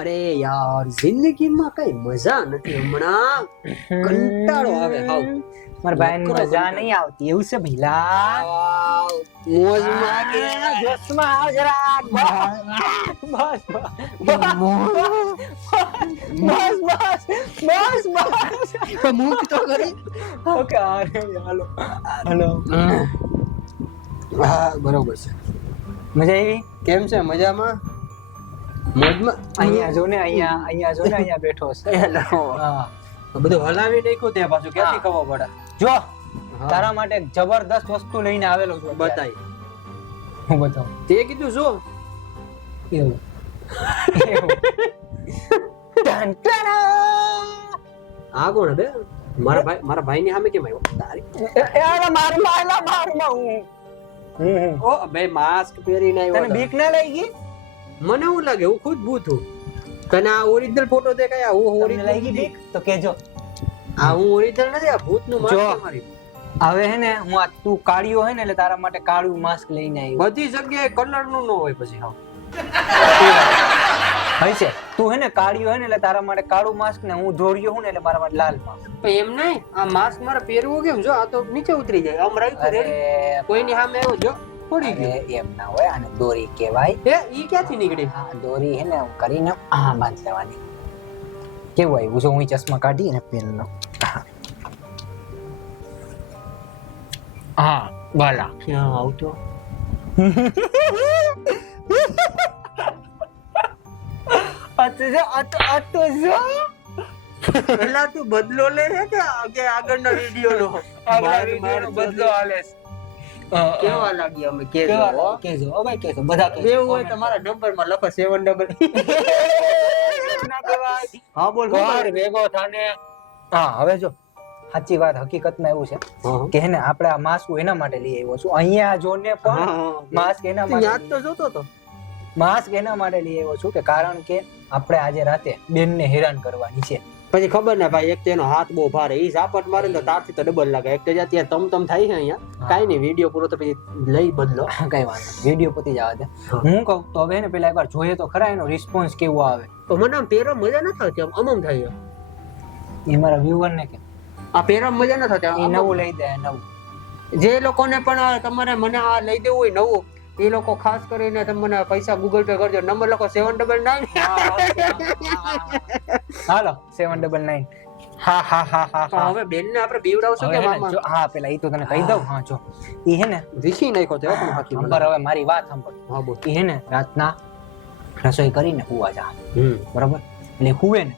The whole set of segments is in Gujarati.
અરે યાર જિંદગીમાં કઈ મજા નથી હમણાં કંટાળો આવે હાવ મારા ભાઈને મજા નહીં આવતી એવું છે ભઈલા મોજમાં કે જોશમાં આવ જરા બસ મૂક તો કરી ઓકે હાલો હા બરોબર છે મજા આવી કેમ છે મજામાં મોજમાં અહીંયા જો ને અહીંયા બેઠો છે હા બધું હલાવી નાખ્યું તે પાછું ક્યાંથી ખબર પડે જો તારા માટે એક જબરદસ્ત વસ્તુ લઈને આવેલો છું બતાય હું બતાવું તે કીધું શું એવું આ કોણ બે મારા ભાઈ ની સામે કેમ આવ્યો તારી ઓ બે માસ્ક પહેરીને આવ્યો તને બીક ના લઈ ગઈ મને એવું લાગે હું ખુદ ભૂત છું તને આ ઓરિજિનલ ફોટો દેખાય હું ઓરિજિનલ લઈ ગઈ બીક તો કેજો આ હું ઓરિજિનલ નથી આ ભૂત નું માસ્ક મારી હવે હે ને હું આ તું કાળિયો હે ને એટલે તારા માટે કાળું માસ્ક લઈને આવ્યો બધી જગ્યાએ કલર નું ન હોય પછી હાવ હોય છે તું હે ને કાળિયો હે ને એટલે તારા માટે કાળું માસ્ક ને હું ધોરિયો હું ને એટલે મારા માટે લાલ માસ્ક એમ નહીં આ માસ્ક મારે પહેરવું કેમ જો આ તો નીચે ઉતરી જાય આમ રાખ્યું રેડી કોઈની સામે આવ્યો જો પડી ગયો એમ ના હોય આને દોરી કહેવાય ઈ ક્યાંથી નીકળી આ દોરી હે ને કરીને આ બાંધ લેવાની કેવું આવ્યું જો હું ચશ્મા કાઢી અને પેન લો હા વાલા ક્યાં આવતો પેલા તું બદલો લે છે કે આગળનો વિડિયો નો બદલો હાલે કેવા લાગી અમે કેજો કેજો ભાઈ કેજો બધા કેજો એવું હોય તમારા નંબર માં લખો 7 હા બોલ ભેગો થાને હા હવે જો સાચી વાત હકીકતમાં એવું છે કે હે ને આપણે આ માસ્ક એના માટે લઈ આવ્યો છું અહીંયા જોને પણ માસ્ક એના માટે યાદ તો જોતો તો માસ્ક એના માટે લઈ આવ્યો છું કે કારણ કે આપણે આજે રાતે બેનને હેરાન કરવાની છે પછી ખબર ના ભાઈ એક તેનો હાથ બહુ ભારે ઈ ઝાપટ મારે તો તારથી તો ડબલ લાગે એક તો ત્યાં તમ થાય છે અહીંયા કાઈ નહીં વિડિયો પૂરો તો પછી લઈ બદલો કઈ વાંધો વિડિયો પતી જવા દે હું કહું તો હવે ને પેલા એકવાર જોઈએ તો ખરા એનો રિસ્પોન્સ કેવો આવે તો મને આમ પહેરવા મજા ન થતી આમ અમમ થાય એ મારા વ્યુઅર ને કે આ પહેરવા મજા ન થતી એ નવું લઈ દે નવું જે લોકોને પણ તમારે મને આ લઈ દેવું હોય નવું એ લોકો ખાસ કરીને તમે મને પૈસા ગૂગલ પે કરજો નંબર લખો 799 હાલો 799 હા હા હા હા હવે બેન ને આપણે બીવડાવશું કે મામા હા પેલા ઈ તો તને કહી દઉં હા જો ઈ હે ને વિખી નાખ્યો તે પણ હાકી નંબર હવે મારી વાત સાંભળ હા બોલ ઈ હે ને રાતના રસોઈ કરીને હુવા જા બરાબર એટલે હુવે ને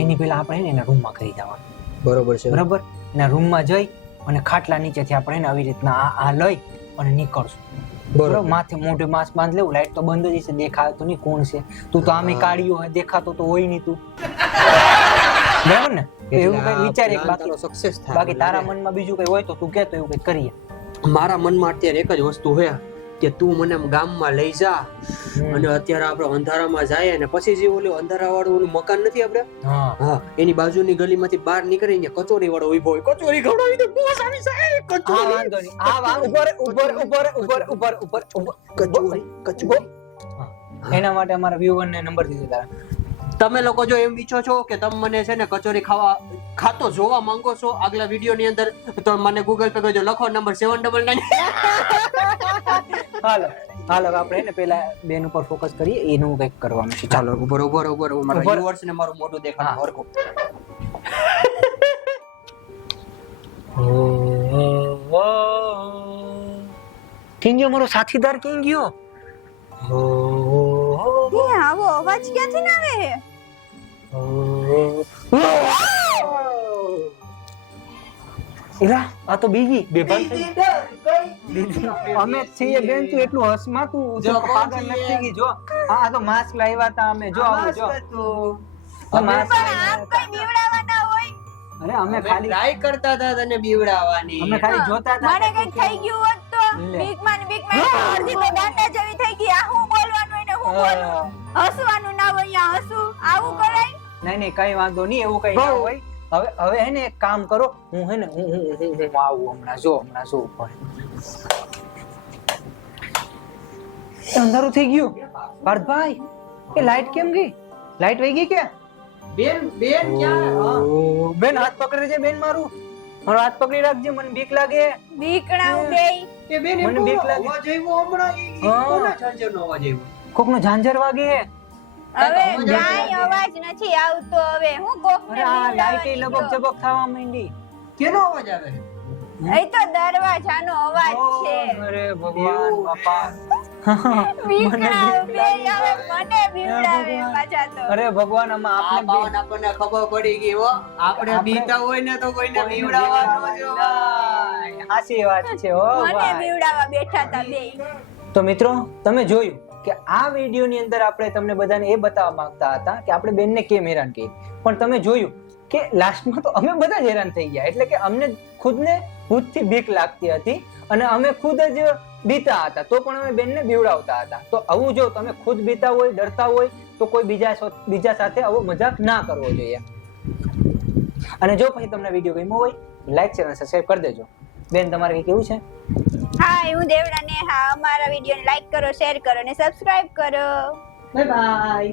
એની પેલા આપણે એના રૂમમાં કરી જવાનું બરોબર છે બરાબર એના રૂમમાં જઈ અને ખાટલા નીચેથી આપણે એને આવી રીતના આ લઈ અને નીકળશું બરોબર માથે મોઢે માસ્ક બાંધ લેવું લાઈટ તો બંધ જ છે દેખાય તો નહીં કોણ છે તું તો આમે કાઢ્યો હોય દેખાતો તો હોય નહીં તું બરાબર ને એવું કઈ વિચાર એક બાકી સક્સેસ થાય બાકી તારા મનમાં બીજું કઈ હોય તો તું કે તો એવું કઈ કરીએ મારા મનમાં અત્યારે એક જ વસ્તુ છે કે તું મને ગામમાં લઈ જા અને અત્યારે આપણે અંધારામાં જાય ને પછી જે ઓલું અંધારા વાળું ઓલું મકાન નથી આપણે હા એની બાજુની ગલીમાંથી બહાર નીકળીને કચોરી વાળો ઉભો હોય કચોરી ખવડાવી દે બોસ આવી જાય કચોરી વાંધો નહીં આ ઉપર કચોરી એના માટે અમારા વ્યુઅર ને નંબર દીધો તારા તમે લોકો જો એમ ઈચ્છો છો કે તમે મને છે ને કચોરી ખાતો જોવા માંગો છો આગલા વિડિયો ની અંદર તો મને ગૂગલ પે કરજો લખો નંબર 799 હાલો આપણે એને પેલા બેન ઉપર ફોકસ કરીએ એનું કંઈક કરવાનું છે ચાલો ઉપર મારા વ્યુઅર્સ ને મારું મોઢું દેખાડો હરકો કેમ ગયો મારો સાથીદાર કેમ ગયો આવો અવાજ ક્યાંથી ના આવે એલા આ તો બીજી બેભાન થઈ અમે છીએ બેન તું એટલું હસમાં તું જો પાગલ નથી થઈ ગઈ જો આ તો માસ્ક લાવ્યા હતા અમે જો આવું જો માસ્ક આમ કઈ બીવડાવવાના હોય અરે અમે ખાલી ટ્રાય કરતા હતા તને બીવડાવવાની અમે ખાલી જોતા હતા મને કઈ થઈ ગયું હોત તો બીકમાં અડધી તો દાંડા જેવી થઈ ગઈ આ હું બોલવાનું એને હું બોલવું હસવાનું ના હોય અહીંયા હસું આવું કરાય નહીં કઈ વાંધો નહીં એવું કઈ ના હોય હવે હે ને એક કામ કરો હું હે ને હું આવું હમણાં જો ઉપર અંધારું થઈ ગયું પાર્થભાઈ એ લાઈટ કેમ ગઈ લાઈટ વહી ગઈ કે બેન ક્યાં ઓહ, બેન હાથ પકડે છે બેન મારું મારો હાથ પકડી રાખજે મને બીક લાગે બીકણા બેય એ બેન મને એમ બીક લાગે. અવાજ આવ્યો હમણાં હા. કોના ઝાંઝરનો અવાજ આવ્યો કોકનો ઝાંઝર વાગે હવે કાંઈ અવાજ નથી આવતો હવે હું કોકને અરે આ લાઈટ બીવડાવવાની લબક છું. જબક થવા માંડી કેનો અવાજ આવે એ તો દરવાજાનો અવાજ છે અરે ભગવાન બાપા બીકણા બેય હવે મને બીવડાવે પાછા તો અરે ભગવાન આમાં આ આપણે બાવન આપણને ખબર પડી ગઈ હો આપણે બીતા હોય ને તો કોઈને બીવડાવવાનો જ હોય. સાચી વાત છે હો મને ભાઈ. બીવડાવવા બેઠા હતા બેય તો મિત્રો તમે જોયું કે આ વિડીયોની અંદર આપણે તમને બધાને એ બતાવવા માંગતા હતા કે આપણે બેનને કેમ હેરાન કરી પણ તમે જોયું કે લાસ્ટમાં તો અમે બધા જ હેરાન થઈ ગયા એટલે કે અમને ખુદને ભૂતથી બીક લાગતી હતી અને અમે ખુદ જ બીતા હતા તો પણ અમે બેનને બીવડાવતા હતા તો આવું જો તમે ખુદ બીતા હોય ડરતા હોય તો કોઈ બીજા સાથે આવો મજાક ના કરવો જોઈએ અને જો પછી તમને વિડીયો ગમ્યો હોય લાઈક ચેનલ સબસ્ક્રાઇબ કરી દેજો બેન તમારે કઈ કેવું છે હા હું દેવડા ને હા અમારા વિડીયોને લાઈક કરો શેર કરો અને સબસ્ક્રાઇબ કરો બાય બાય